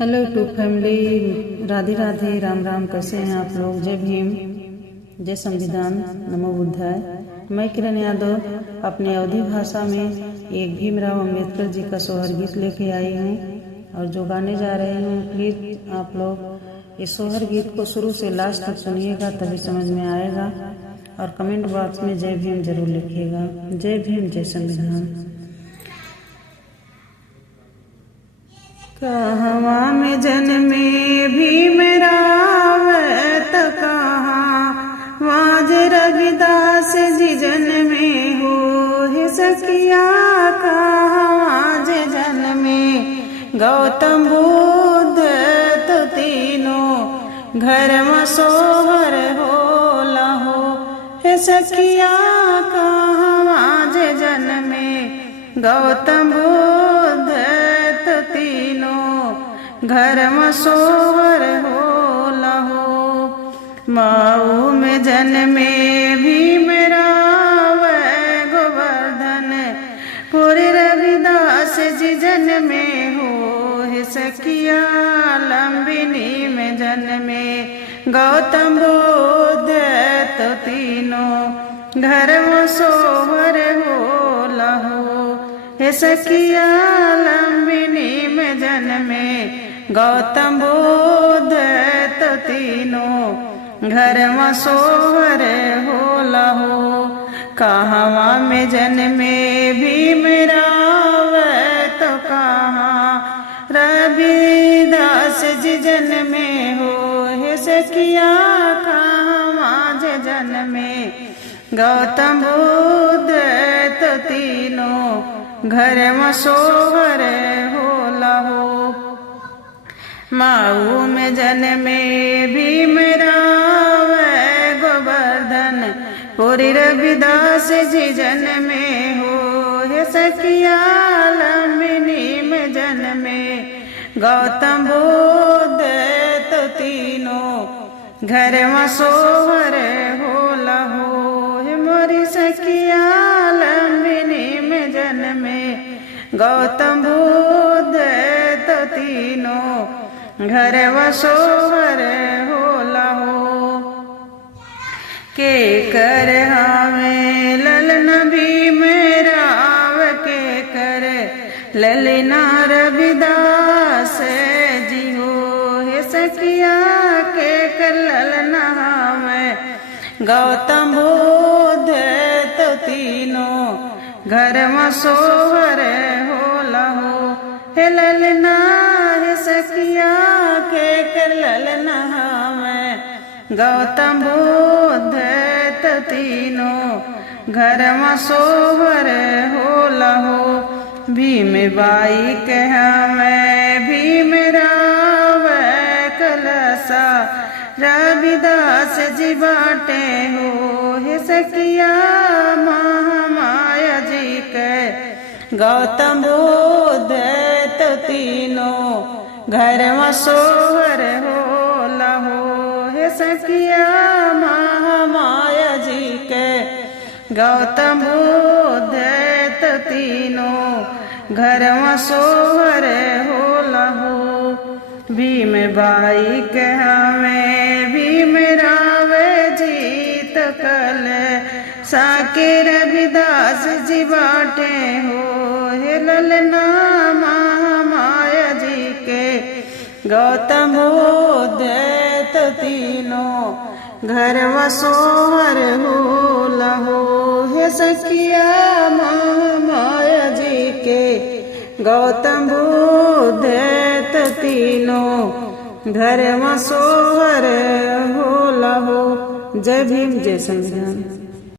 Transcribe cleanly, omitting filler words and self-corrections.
Hello YouTube family, Radhe राधे, राम राम। कैसे हैं आप लोग? जय भीम, जय संविधान, नमो बुद्धाय। मैं किरण यादव अपने अवधी भाषा में एक भीमराव अंबेडकर जी का सोहर गीत लेके आई हूँ और जो गाने जा रही हूँ, प्लीज आप लोग इस सोहर गीत को शुरू से लास्ट तक सुनिएगा, तभी समझ में आएगा। और कमेंट बॉक्स में जय भीम जरूर लिखिएगा। जय भीम, जय संविधान। कहवा में जन्मे भीमराव त कहाँ वाज रविदास जी जन्मे हो हे सखिया। कहाँ जन्मे गौतम बुद्ध तो तीनों घर में सोहर हो लहो हे सखिया। कहाँ जन्मे गौतम बुद्ध घर में सोहर हो लहो। माऊ में जन्मे भीमराव गोवर्धन पूरे रविदास जी जन्मे हो हे सखिया। लंबिनी में जन्मे गौतम बुद्ध तो तीनों घर में सोहर हो लहो हे सखिया। लंबिनी में जन्मे गौतम बुद्ध तो तीनों घर में सोहर हो लहो। कहवा में जन्मे भीमराव तो कहाँ रविदास जी जन्मे हो हे सखिया। कहाँ जन्मे गौतम बुद्ध तो तीनों घर में सोहर हो लहो। माऊ में जन्मे भीमराव गोवर्धन पूरी रविदास जी जन्मे हो हे सखिया। लंबिनी में जन्मे गौतम बुद्ध तो तीनों घर में सोहर हो लहो हे मोरी सखिया। लंबिनी में जन्मे गौतम बुद्ध तो तीनों घर व सोहर हो लहो। के कर हमें ललना भीमराव के कर ललना रविदास जी हो हे सखिया। के कर ललना हमें गौतम बुद्ध तो तीनों घर में सोहर हो लहो हे ललना हे सखिया। के कर ललना हमें गौतम बुद्ध तो तीनों घर में सोहर हो लहो। भीम बाई के हमें भीमराव कलसा रविदास जी बाटे हो हे सखिया। महामाया जी के गौतम बुद्ध तो तीनों घर में सोहर हो लहो हे सखिया। महामाया जी के गौतम बुद्ध तो तीनों घर में सोहर हो लहो। भीम बाई के हमें भीमराव जी तो कल साके रविदास जी बाटे हो हे ललना। महामाया जी के गौतम बुद्ध तो तीनों घर में सोहर हो लहो हे सखिया। महामाया जी के गौतम बुद्ध तो तीनों घर में सोहर हो लहो। जय भीम, जय संविधान।